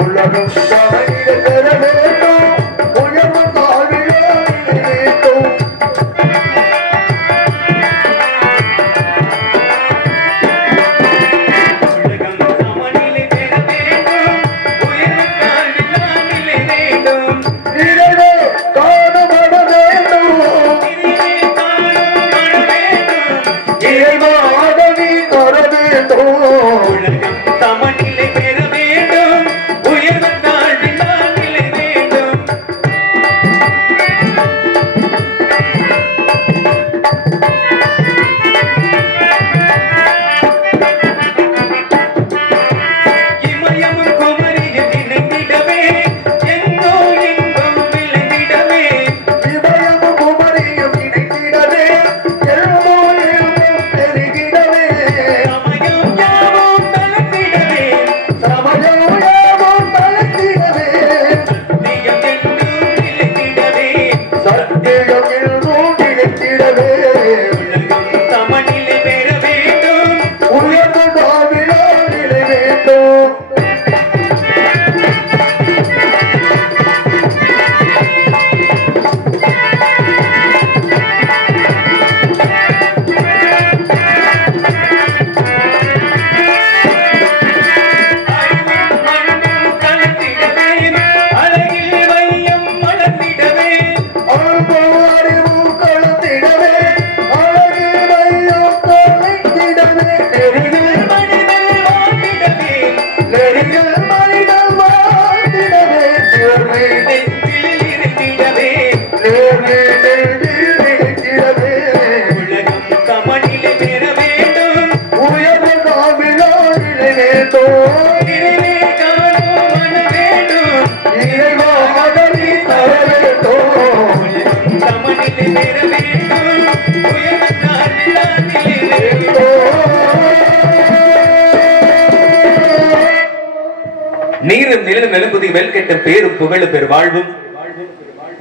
உலகம் தலையிட மேலும் நிலனும் மேல் கெட்ட பேரும் புகழும் பெரு வாழ்வும்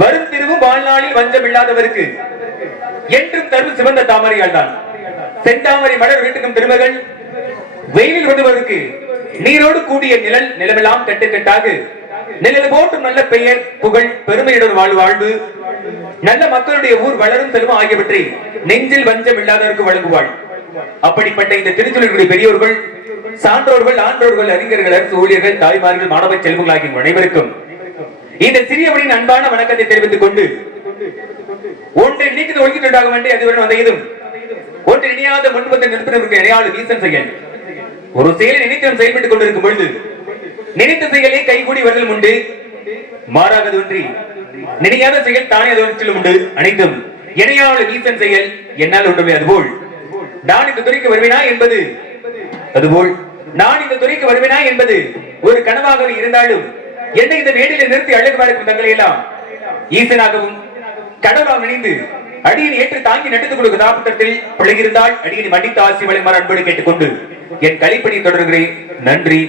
வரும் திருவும் வாழ்நாளில் வஞ்சம் இல்லாதவருக்கு என்றும் தரும் சிவந்த தாமரையால் தான். செந்தாமரை மலர் வீட்டுக்கும் திருமகள் வெயிலில் வருவதற்கு நீரோடு கூடிய நிழல் நிலமெல்லாம் கட்டுக்கட்டாக நிழல் போட்டு நல்ல பெயர் புகழ் பெருமையுடன் வாழ் வாழ்வு. நல்ல மக்களுடைய ஊர் வளரும் செல்வம் ஆகியவற்றை நெஞ்சில் வஞ்சம் இல்லாதவருக்கு வழங்குவாள். அப்படிப்பட்ட இந்த திருச்சொல்லுடைய பெரியோர்கள் சான்றோர்கள் ஆன்றோர்கள் அறிஞர்கள் அரசு ஊழியர்கள் தாய்மார்கள் மாணவ செல்வங்கள் ஆகிய அனைவருக்கும் இந்த சிறியவனின் அன்பான வணக்கத்தை தெரிவித்துக் கொண்டு ஒன்றை நீக்கது ஒழுங்கிட்டாக வேண்டிய அதுவரை வந்த இதும் ஒன்று இணையாத முன்பத்தை நிறுத்தினருக்கு இணையாளு வீசன் செயல். ஒரு செயலை நினைத்து செயல்பட்டுக் கொண்டிருக்கும் பொழுது நினைத்த செயலை கைகூடி வருதல் உண்டு. மாறாகது ஒன்றி நினையாத செயல் தானே அது ஒன்றிலும் உண்டு. அனைத்தும் இணையாளு வீசன் செயல். என்னால் ஒன்றுமே அதுபோல் நான் இந்த துறைக்கு வருவேனா என்பது அதுபோல் நான் இந்த துறைக்கு வருவேனா என்பது ஒரு கனவாக இருந்தாலும் என்னை இந்த மேடையில நிறுத்தி அழகு பார்க்கும் தங்களை எல்லாம். ஈசனாகவும் கடவுளாக நினைந்து அடியின் ஏற்று தாங்கி நடந்து கொடுக்கும் தாபத்தத்தில் பிழையிருந்தால் அடியின் மன்னித்து ஆசி வழங்குமாறு அன்போடு கேட்டுக்கொண்டு என் கலைப்பணியை தொடர்கிறேன். நன்றி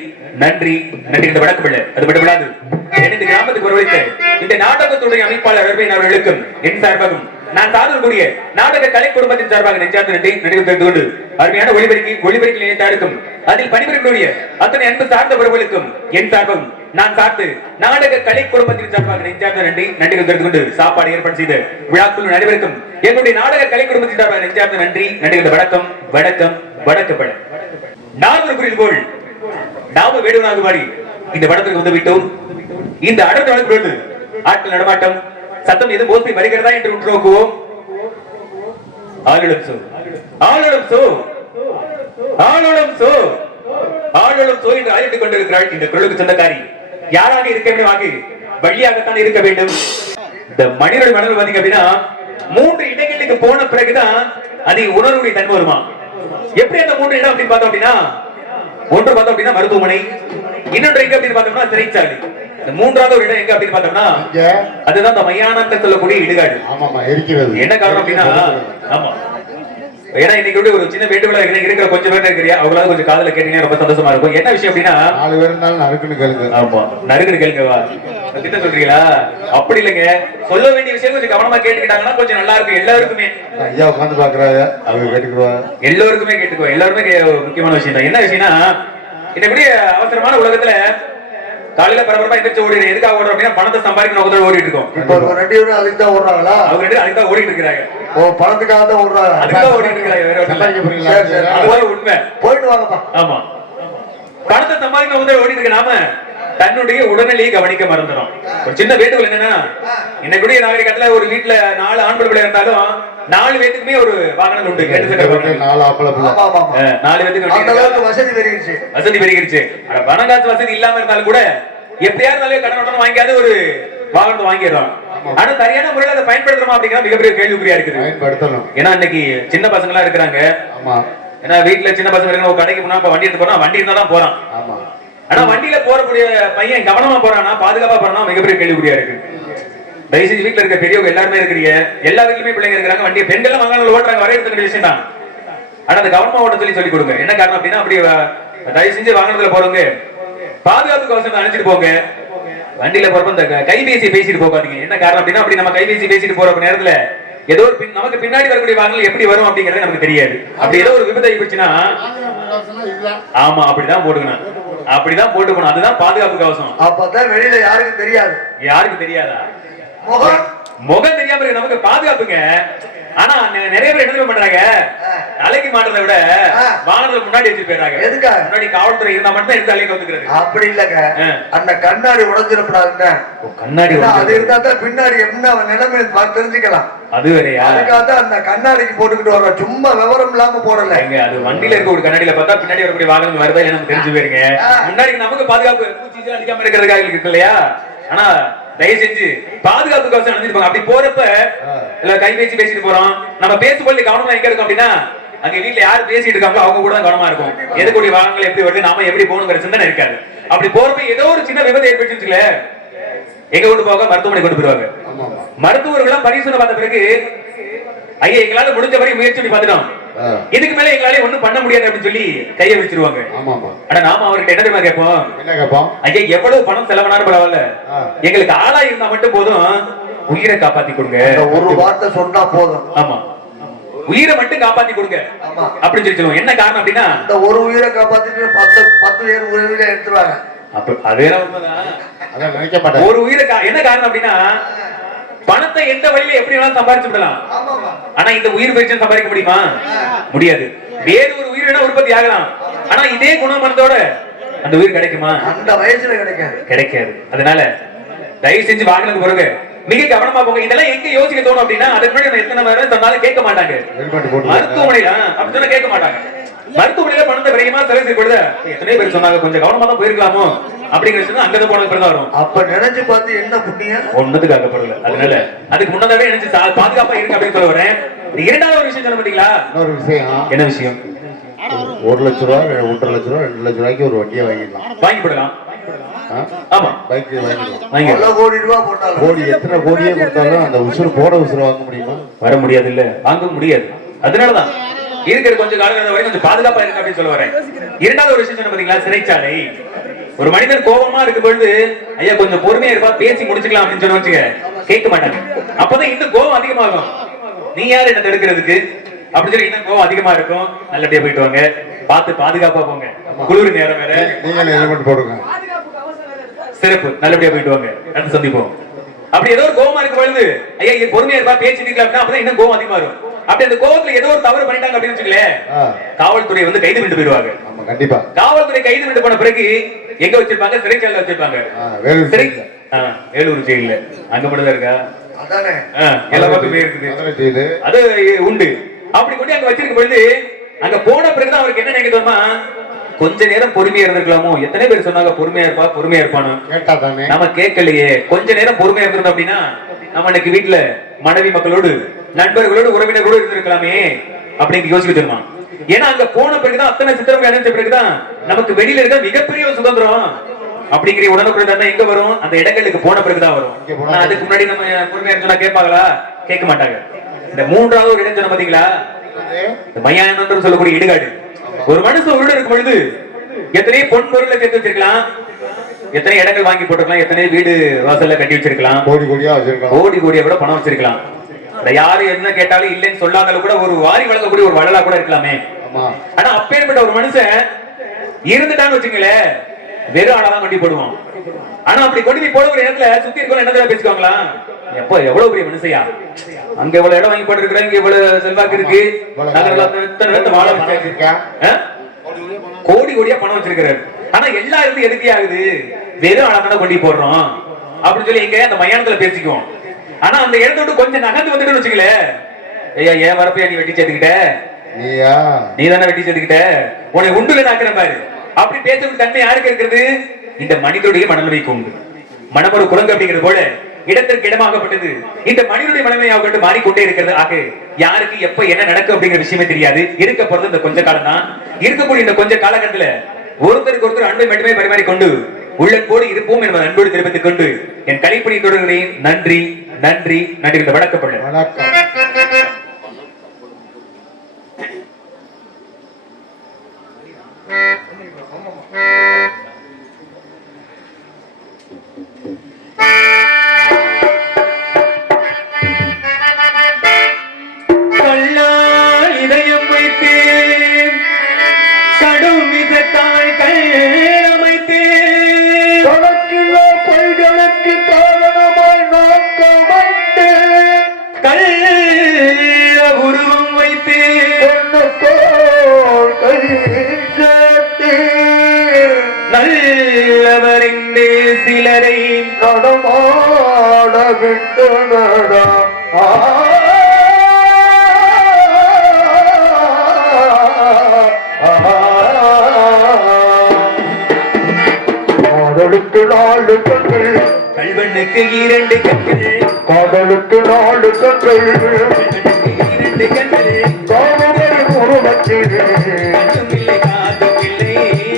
நன்றி நன்றி இந்த வழக்கு பிள்ளை அது மட்டும் விடாது. எனது கிராமத்துக்கு வரவழைத்த இந்த நாடகத்துடைய அமைப்பாளர் அருமையின் அவர்களுக்கும் என் சார்பாகவும் நான் சாதக்கூடிய நாடக கலை குடும்பத்தின் சார்பாக நெஞ்சார்ந்த நன்றி நடிகை தெரிந்து கொண்டு அருமையான ஒளிபெருக்கி ஒளிபெருக்கில் இணைத்தாருக்கும் அதில் பணிபுரியக்கூடிய அத்தனை அன்பு சார்ந்த உறவுகளுக்கும் என் சார்பும் நான் சார்த்து நாடக கலை குடும்பத்தின் சார்பாக நெஞ்சார்ந்த நன்றி நன்றிகள் தெரிந்து கொண்டு சாப்பாடு ஏற்பாடு செய்த விழாக்குழு அனைவருக்கும் எங்களுடைய நாடக கலை குடும்பத்தின் சார்பாக நெஞ்சார்ந்த நன்றி நன்றிகள் வணக்கம் வணக்கம் வணக்கப்பட நான்கு புரிந்து போல் நாம வேடுவனாகுமாறி இந்த படத்திற்கு வந்து விட்டோம். இந்த அடுத்த வழக்கு ஆட்கள் நடமாட்டம் சத்தம் எது ஓசை வருகிறதா என்று உற்று நோக்குவோம். சோ. ஆளுடம் சோ. ஆளுடம் சோ. சோ என்று ஆயிட்டு கொண்டிருக்கிறாள் இந்த குரலுக்கு சொந்தக்காரி. யாராக இருக்க வேண்டும் ஆகி? வழியாகத்தான் இருக்க வேண்டும். இந்த மனிதர்கள் மனதில் பாத்தீங்க அப்படின்னா மூன்று இடங்களுக்கு போன பிறகுதான் அது உணர்வுடைய தன்மை வருமா? எப்படி அந்த மூன்று இடம் அப்படின்னு பார்த்தோம் அப்படின்னா ஒன்று பார்த்தோம் அப்படின்னா மருத்துவமனை இன்னொன்று எங்க அப்படின்னு பார்த்தோம்னா சிறைச்சாலை. இந்த மூன்றாவது ஒரு இடம் எங்க அப்படின்னு பார்த்தோம்னா அதுதான் இந்த மையானத்தை சொல்லக்கூடிய இடுகாடு. ஆமாமா இருக்கிறது. என்ன காரணம் அப்படின்னா ஆமா. ஏன்னா இன்னைக்கு ஒரு சின்ன வேண்டுகோளா இருக்கு இருக்கிற கொஞ்சம் பேர் இருக்கிறியா அவங்களால கொஞ்சம் காதுல கேட்டீங்கன்னா ரொம்ப சந்தோஷமா இருக்கும். என்ன விஷயம் அப்படின்னா நாலு பேர் இருந்தாலும் நறுக்குன்னு கேளுங்க. ஆமா நறுக்குன்னு கேளுங்கவா திட்ட சொல்றீங்களா? அப்படி இல்லைங்க. சொல்ல வேண்டிய விஷயம் கொஞ்சம் கவனமா கேட்டுக்கிட்டாங்கன்னா கொஞ்சம் நல்லா இருக்கும். எல்லாருக்குமே. ஐயா உட்காந்து பாக்குறாங்க அவங்க கேட்டுக்குருவாங்க எல்லோருக்குமே கேட்டுக்கோ எல்லாருமே முக்கியமான விஷயம் தான் என்ன விஷயம்னா இந்த இப்படி அவசரமான உலகத்துல காலையில பரபரப்பா எந்திரிச்சு ஓடிடு. எதுக்காக ஓடுறோம் அப்படின்னா பணத்தை சம்பாதிக்கணும். நோக்கத்தோட ஓடிட்டு இருக்கோம். இப்ப ஒரு ரெண்டு பேரும் அதுக்கு தான் ஓடுறாங்களா? அவங்க ரெண்டு அதுக்கு தான் ஓடிட்டு இருக்காங்க ஓ பணத்துக்காக தான் ஓடுறாங்க. அதுக்கு தான் ஓடிட்டு இருக்காங்க வேற சம்பாதிக்க உண்மை. போயிட்டு வாங்கப்பா. ஆமா. பணத்தை சம்பாதிக்க நோக்கத்தோட ஓடிட்டு இருக்க நாம. தன்னுடைய உடல்நிலையை கவனிக்க மறந்துடும். ஒரு சின்ன வேண்டுகோள் என்னன்னா இன்னைக்குடைய நாகரிகத்துல ஒரு வீட்டுல நாலு ஆண் பிள்ளை இருந்தாலும் நாலு பேத்துக்குமே ஒரு வாகனம் உண்டு. நாலு பேத்துக்கு? வசதி பெருகிடுச்சு வசதி பெருகிருச்சு. பணம் காசு வசதி இல்லாம இருந்தாலும் கூட எப்படியா இருந்தாலும் கடன் உடனே வாங்கியாவது ஒரு வாகனத்தை வாங்கிடுறோம். ஆனா சரியான முறையில அதை பயன்படுத்துறோமா அப்படிங்கிற மிகப்பெரிய கேள்விக்குறியா இருக்குது. பயன்படுத்தணும். ஏன்னா இன்னைக்கு சின்ன பசங்க எல்லாம் இருக்கிறாங்க. ஆமா. ஏன்னா வீட்டுல சின்ன பசங்க இருக்காங்க ஒரு கடைக்கு போனா வண்டி எடுத்து போனா வண்டி இருந்தா தான் போறான். ஆமா. ஆனா வண்டியில போறக்கூடிய பையன் கவனமா போறானா? பாதுகாப்பா போறானா? மிகப்பெரிய கேள்விக்குறியா இருக்கு. தயவு செஞ்சு வீட்டுல இருக்க பெரியவங்க எல்லாருமே இருக்கிறீங்க. எல்லா வீட்லயுமே பிள்ளைங்க இருக்கிறாங்க. வண்டியை பெண்கள் எல்லாம் வாங்கல ஓட்டுறாங்க. வரைய எடுத்துக்கிற விஷயம் தான். ஆனா அந்த கவனமா ஓட்ட சொல்லி சொல்லி கொடுங்க. என்ன காரணம் அப்படின்னா அப்படி அஹ், தயவு செஞ்சு வாகனத்துல போறவங்க பாதுகாப்பு கவசம் அணிச்சிட்டு போங்க. வண்டியில போறப்ப இந்த கைபேசி பேசிட்டு போகாதீங்க. என்ன காரணம் அப்படின்னா அப்படி நம்ம கைபேசி பேசிட்டு போற நேரத்துல ஏதோ ஒரு பின் நமக்கு பின்னாடி வரக்கூடிய வாகனம் எப்படி வரும் அப்படிங்கறது நமக்கு தெரியாது. அப்படி ஏதோ ஒரு விபத்து ஆயிடுச்சுன்னா ஆமா அப்படிதான் போட்டுக்கணும் அப்படிதான் போட்டு போகணும் அதுதான் பாதுகாப்பு கவசம் அப்பதான் வெளியில யாருக்கும் தெரியாது? யாருக்கு தெரியாதா? முகம். முகம் தெரியாம இருக்கு நமக்கு பாதுகாப்புங்க. ஆனா நிறைய பேர் என்ன பண்றாங்க? தலைக்கு மாட்டுறதை விட ஆ. வாகனத்துக்கு முன்னாடி வச்சுட்டு போயிடுறாங்க எதுக்காக? முன்னாடி காவல்துறை இருந்தா மட்டும் தான் எடுத்து தலைக்கு வந்துக்கிறது அப்படி இல்லங்க. அந்த கண்ணாடி உடைஞ்சிடப்படாதுங்க. கண்ணாடி அது. இருந்தா தான் பின்னாடி என்ன அவன் நிலைமை தெரிஞ்சுக்கலாம். அது வேறயா அதுக்காக அந்த கண்ணாடிக்கு போட்டுக்கிட்டு வர்றோம். சும்மா விவரம் இல்லாம போடல. ஏங்க, அது வண்டியில இருக்க ஒரு கண்ணாடியில பார்த்தா பின்னாடி வரக்கூடிய வாகனம் வருதா நமக்கு தெரிஞ்சு போயிருங்க. முன்னாடி நமக்கு பாதுகாப்பு பூச்சி அடிக்காம இருக்கிறதுக்காக இருக்கு இல்லையா? ஆனா தயவு செஞ்சு பாதுகாப்பு கவசம் அணிஞ்சிருப்பாங்க. அப்படி போறப்ப இல்ல கைபேசி பேசிட்டு போறோம். நம்ம பேசும்போது கவனமா எங்க இருக்கும் அப்படின்னா அங்க வீட்ல யாரு பேசிட்டு இருக்காங்களோ அவங்க கூட தான் கவனமா இருக்கும். எதுக்கூடிய வாகனங்கள் எப்படி வருது நாம எப்படி போகணுங்கிற சிந்தனை இருக்காது. அப்படி போறப்ப ஏதோ ஒரு சின்ன விபத்து ஏற்பட்டுச்சுல எங்க கொண்டு போக? மருத்துவமனை கொண்டு போயிருவாங்க. மருத்துவர்கள்லாம் பரிசோதனை பார்த்த பிறகு ஐயா எங்களால முடிஞ்ச வரை முயற்சி பண்ணி பார்த்துட்டோம். இதுக்கு மேல எங்களால ஒண்ணும் பண்ண முடியாது அப்படின்னு சொல்லி கையை விரிச்சிருவாங்க. ஆமா ஆனா நாம அவர்கிட்ட என்ன தெரியுமா கேட்போம்? என்ன கேட்போம்? ஐயா எவ்வளவு பணம் செலவானாலும் பரவாயில்ல. எங்களுக்கு ஆளா இருந்தா மட்டும் போதும். உயிரை காப்பாத்தி கொடுங்க. ஒரு வார்த்தை சொன்னா போதும். ஆமா. உயிரை மட்டும் காப்பாத்தி கொடுங்க. அப்படின்னு சொல்லி சொல்லுவோம். என்ன காரணம் அப்படின்னா இந்த ஒரு உயிரை காப்பாத்திட்டு பத்து பத்து பேர் உயிரை எடுத்துருவாங்க. அப்ப அதே உண்மைதான். நினைக்க மாட்டேன். ஒரு உயிரை என்ன காரணம் அப்படின்னா பணத்தை எந்த வழியில எப்படி வேணாலும் சம்பாதிச்சு விடலாம். ஆனா இந்த உயிர் பயிற்சி சம்பாதிக்க முடியுமா? முடியாது. வேறு ஒரு உயிர் வேணா உற்பத்தி ஆகலாம். ஆனா இதே குணமனத்தோட அந்த உயிர் கிடைக்குமா? அந்த வயசுல கிடைக்காது. கிடைக்காது. அதனால தயவு செஞ்சு வாகனத்துக்கு பிறகு மிக கவனமா போங்க. இதெல்லாம் எங்க யோசிக்க தோணும் அப்படின்னா அதுக்கு முன்னாடி எத்தனை நேரம் சொன்னாலும் கேட்க மாட்டாங்க. மருத்துவமனையில அப்படி சொன்னா கேட்க மாட்டாங்க. மருத்துவமனையில பணத்தை விரையமா செலவு செய்யப்படுது? எத்தனை பேர் சொன்னாங்க. கொஞ்சம் கவனமா தான் போயிருக்கலாமோ? அப்படிங்கிற விஷயம் அங்க போனதுக்கு பிறகு வரும். அப்ப நினைச்சு பார்த்து என்ன புண்ணியம்? ஒன்னதுக்கு ஆக்கப்படல அதனால அதுக்கு முன்னதாவே நினைச்சு பாதுகாப்பா இருக்கு அப்படின்னு சொல்ல வரேன். இரண்டாவது ஒரு விஷயம் சொல்ல மாட்டீங்களா? இன்னொரு விஷயம். என்ன விஷயம்? ஒரு லட்ச ரூபா ஒன்றரை லட்ச ரூபா ரெண்டு லட்ச ரூபாய்க்கு ஒரு வண்டியை வாங்கிடலாம். வாங்கி போடலாம்? ஆமா. பைக் வாங்கி கோடி ரூபாய் போட்டாலும். கோடி எத்தனை கோடியே கொடுத்தாலும் அந்த உசுறு போட உசுறு வாங்க முடியுமா? வர முடியாது இல்ல வாங்க முடியாது. அதனாலதான் இருக்கிற கொஞ்சம் காலகட்டம் வரைக்கும் கொஞ்சம் பாதுகாப்பா இருக்கு அப்படின்னு சொல்ல வரேன். இரண்டாவது ஒரு விஷயம் சொன்ன பாத்தீங்களா? சிறைச்சாலை. ஒரு மனிதன் கோபமா இருக்கும் பொழுது ஐயா கொஞ்சம் பொறுமையா இருப்பா பேசி முடிச்சுக்கலாம் அப்படின்னு சொன்ன வச்சுக்க கேட்க மாட்டாங்க. அப்பதான் இன்னும் கோபம் அதிகமாகும். நீ யாரு என்ன தடுக்கிறதுக்கு? அப்படின்னு சொல்லி இன்னும் கோபம் அதிகமா இருக்கும். நல்லபடியா போயிட்டு வாங்க. பார்த்து பாதுகாப்பா போங்க. குளிர் நேரம் வேற. ஹெல்மெட் போடுங்க. சிறப்பு. நல்லபடியா போயிட்டு வாங்க. அடுத்து சந்திப்போம். அப்படி ஏதோ ஒரு கோவமா இருக்கும் பொழுது ஐயா இங்க பொறுமையா இருப்பா பேச்சு நிக்கலாம் அப்படின்னா அப்பதான் இன்னும் கோவம் அதிகமா இருக்கும் அப்படி அந்த கோவத்துல ஏதோ ஒரு தவறு பண்ணிட்டாங்க அப்படின்னு வச்சுக்கலேன் ஆ, காவல்துறை வந்து கைது பண்ணிட்டு போயிடுவாங்க. கண்டிப்பா. காவல்துறை கைது பண்ணிட்டு போன பிறகு எங்க வச்சிருப்பாங்க? சிறைச்சாலையில வச்சிருப்பாங்க. வேலூர் ஜெயில்ல. அங்க மட்டும் தான் இருக்கா எல்லா பக்கமே இருக்குது. ஜெயிலு. அது உண்டு. அப்படி கொண்டு அங்க வச்சிருக்கும் பொழுது அங்க போன பிறகுதான் அவருக்கு என்ன நினைக்க தோணுமா கொஞ்ச நேரம் பொறுமையா இருந்திருக்கலாமோ? எத்தனை பேர் சொன்னாங்க பொறுமையா இருப்பா பொறுமையா இருப்பானு கேட்டா தானே நம்ம கேட்கலையே. கொஞ்ச நேரம் பொறுமையா இருந்தோம் அப்படின்னா நம்ம இன்னைக்கு வீட்டுல மனைவி மக்களோடு நண்பர்களோடு உறவினர்களோடு இருந்திருக்கலாமே. அப்படின்னு யோசிக்க தெரியுமா? ஏன்னா அங்க போன பிறகுதான் அத்தனை சித்திரம் அடைஞ்ச பிறகுதான் நமக்கு வெளியில இருக்க மிகப்பெரிய சுதந்திரம். அப்படிங்கிற உடனுக்குள்ள எங்க வரும்? அந்த இடங்களுக்கு போன பிறகுதான் வரும். அதுக்கு முன்னாடி நம்ம பொறுமையா சொன்னா கேட்பாங்களா? கேட்க மாட்டாங்க. இந்த மூன்றாவது ஒரு இடம் சொன்ன பாத்தீங்களா? இந்த மையானந்தம் சொல்லக்கூடிய இடுகாடு. ஒரு மனுஷன் உருடு இருக்கும் பொழுது எத்தனை பொன் பொருளை சேர்த்து வச்சிருக்கலாம். எத்தனை இடங்கள் வாங்கி போட்டிருக்கலாம். எத்தனை வீடு வாசல்ல கட்டி வச்சிருக்கலாம். கோடி கோடியா வச்சிருக்கோம் கோடி கோடியா கூட பணம் வச்சிருக்கலாம். யாரு என்ன கேட்டாலும் இல்லைன்னு சொல்லாதாலும் கூட ஒரு வாரி வழங்கக்கூடிய ஒரு வள்ளலா கூட இருக்கலாமே. ஆனா அப்பேற்பட்ட ஒரு மனுஷன் இருந்துட்டான்னு வச்சுங்களேன் வெறும் ஆளாதான் கட்டி போடுவான். ஆனா அப்படி கொண்டு போட ஒரு இடத்துல சுத்தி இருக்கவங்க என்ன தெரியுமா பேசிக்குவாங்களா? எப்போ எவ்வளவு பெரிய மனுஷையா? அங்க இவ்வளவு இடம் வாங்கி போட்டு இங்க இவ்வளவு செல்வாக்கு இருக்கு. கோடி கோடியா பணம் வச்சிருக்கிறாரு. ஆனா எல்லா இடத்துலயும் எதுக்கே ஆகுது? வெறும் அழகான கொண்டு போடுறோம். அப்படின்னு சொல்லி எங்க அந்த மயானத்துல பேசிக்குவோம். ஆனா அந்த இடத்த விட்டு கொஞ்சம் நகர்ந்து வந்துட்டு வச்சுக்கல ஐயா ஏன் வரப்பையா நீ வெட்டி சேர்த்துக்கிட்ட? நீயா? நீ தானே வெட்டி சேர்த்துக்கிட்ட? உன்னை உண்டுல நாக்குற பாரு. அப்படி பேசுறது தன்மை யாருக்கு இருக்கிறது? இந்த மனிதனுடைய மனநிலைக்கு உண்டு மனம் ஒரு குரங்கு அப்படிங்கிறது போல இடத்திற்கு இடமாகப்பட்டது. இந்த மனிதனுடைய மனநிலையாகப்பட்டு மாறிக்கொண்டே இருக்கிறது. ஆக யாருக்கு எப்ப என்ன நடக்கும் அப்படிங்கிற விஷயமே தெரியாது. இருக்க போறது இந்த கொஞ்ச காலம் தான் இருக்கக்கூடிய இந்த கொஞ்ச காலகட்டத்துல ஒருத்தருக்கு ஒருத்தர் அன்பை மட்டுமே பரிமாறிக்கொண்டு உள்ளத்தோடு இருப்போம் என்பதை அன்போடு தெரிவித்துக் கொண்டு என் கலைப்பணி தொடர்கிறேன் நன்றி நன்றி நன்றி இந்த வணக்கம். காதலுக்கு நாலு கண்கள். கல்வனுக்கு இரண்டு கண்கள். காதலுக்கு நாலு கண்கள். இரண்டு கண்கள். காவலின் உருவத்திலே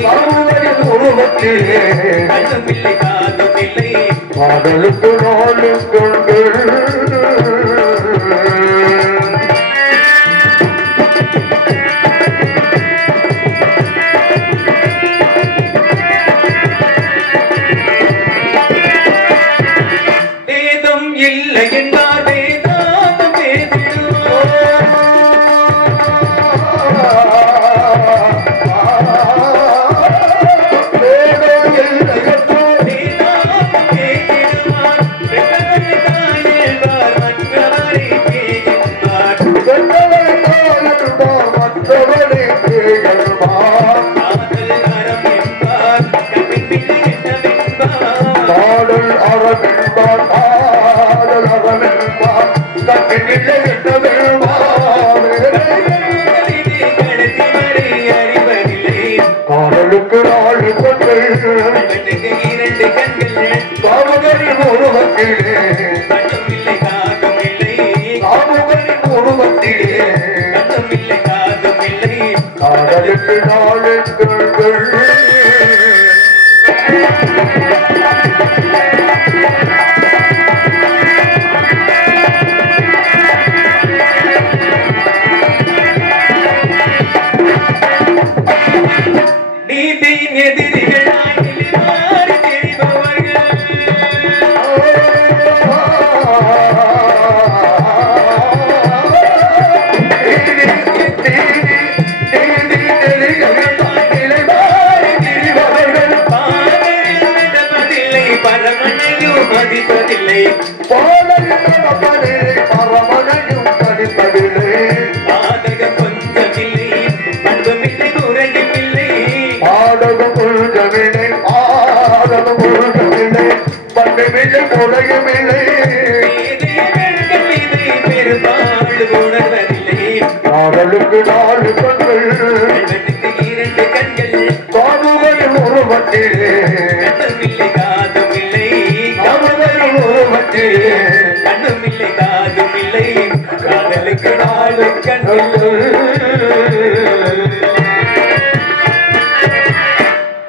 காவலின் உருவத்திலே காதலுக்கு நாலு கண்கள்.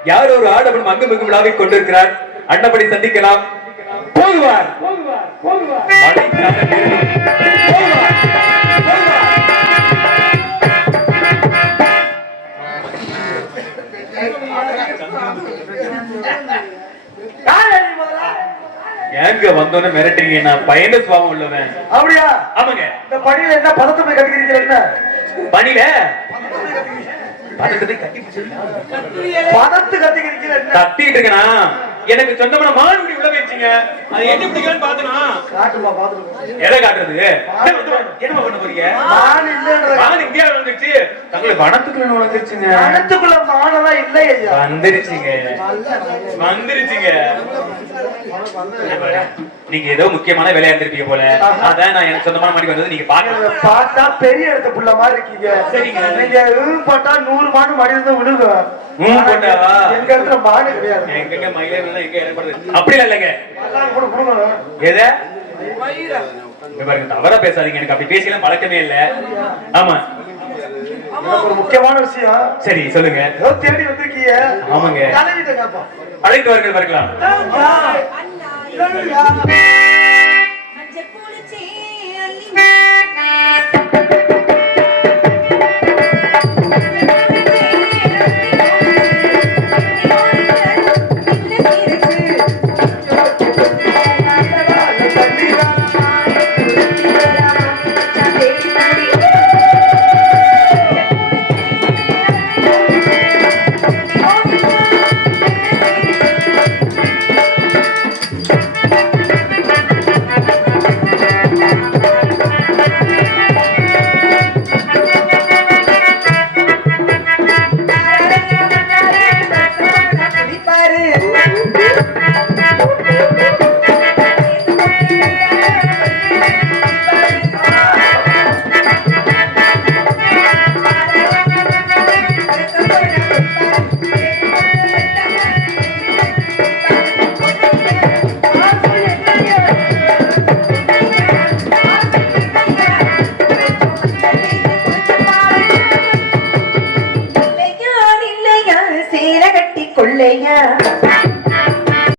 யார் ஒரு ஆடவன் மங்கு மிகு விழாவை கொண்டிருக்கிறார்? அண்ணபடி சந்திக்கலாம். போகுவார். போகுவார் போகுவார். ஏங்க வந்தோன்னு மிரட்டுறீங்க நான் பயந்த சுவாபம் உள்ளவன். அப்படியா? ஆமாங்க. இந்த படியில என்ன பதத்தமை கட்டிக்கிறீங்க என்ன? பணியில? பதட்டத்தை கட்டி. பதத்து கட்டிக்கிறீங்க என்ன? கத்திட்டு இருக்கேனா? எனக்கு சொந்தமான மான்குடி உள்ள போயிடுச்சுங்க அது எங்க பிடிக்கலாம்னு பார்த்தனா? காட்டுமா பாத்துருக்கோம் எதை காட்டுறது? என்ன பண்ண போறீங்க? மான் இல்லைன்ற மான் இந்தியாவில் வந்துருச்சு. தங்களுக்கு வனத்துக்குள்ள வந்துருச்சுங்க மனத்துக்குள்ள மானெல்லாம் இல்லை ஐயா. வந்துருச்சுங்க. வந்துருச்சுங்க. நீங்க ஏதோ முக்கியமான வேலையா இருந்திருப்பீங்க போல. அதான் நான் எனக்கு சொந்தமான மாடி வந்தது நீங்க உங்களை பார்த்தா பெரிய இடத்த புள்ள மாதிரி இருக்கீங்க. சரிங்க. நீங்க போட்டா நூறு மாடு மடி இருந்து விழுகும்? எங்க இடத்துல மாடு கிடையாது. எங்கெங்க மயிலே எங்க ஏற்படுது? அப்படி இல்லைங்க. எதை? தவறா பேசாதீங்க. எனக்கு அப்படி பேசலாம் பழக்கமே இல்ல. ஆமா. ஒரு முக்கியமான விஷயம். சரி சொல்லுங்க. தேடி வந்திருக்கீங்க. ஆமாங்க. அழைத்து வாருங்கள் చెప్పులు చేయాలి